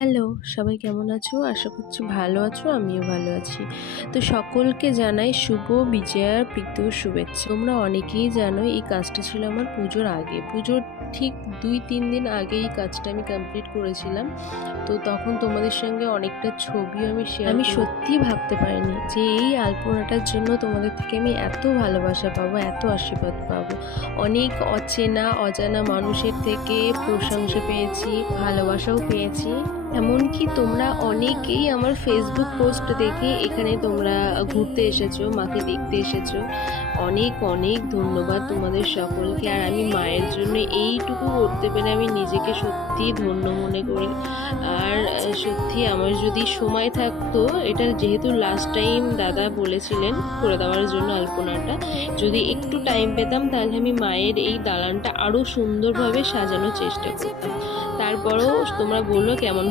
Hello সবাই কেমন আছো? আশা করছি ভালো আছো আমিও ভালো আছি। তো সকলকে জানাই শুভ বিজয়ার প্রীত শুভেচ্ছা। তোমরা অনেকেই জানো এই কাজটা ছিল আমার পুজোর আগে। পুজোর ঠিক দুই তিন দিন আগে এই কাজটা আমি কমপ্লিট করেছিলাম। তো তখন তোমাদের সঙ্গে অনেকটা ছবিও আমি শেয়ার আমি সত্যিই ভাবতে পারিনি যে এই আলপনাটার জন্য তোমাদের থেকে আমি এত ভালোবাসা পাবো এত আশীর্বাদ পাবো। অনেক অচেনা অজানা মানুষের থেকে প্রশংসা পেয়েছি ভালোবাসাও পেয়েছি। এমনকি তোমরা অনেকেই আমার ফেসবুক পোস্ট দেখে এখানে তোমরা ঘুরতে এসেছ, মাকে দেখতে এসেছ। অনেক অনেক ধন্যবাদ তোমাদের সকলকে। আর আমি মায়ের জন্য এইটুকু করতে পেরে আমি নিজেকে সত্যি ধন্য মনে করি। আর সত্যি আমার যদি সময় থাকতো, এটা যেহেতু লাস্ট টাইম দাদা বলেছিলেন করে দেওয়ার জন্য আলপনাটা, যদি একটু টাইম পেতাম, তাহলে আমি মায়ের এই দালানটা আরও সুন্দরভাবে সাজানোর চেষ্টা করতাম। তারপরেও তোমরা বলল কেমন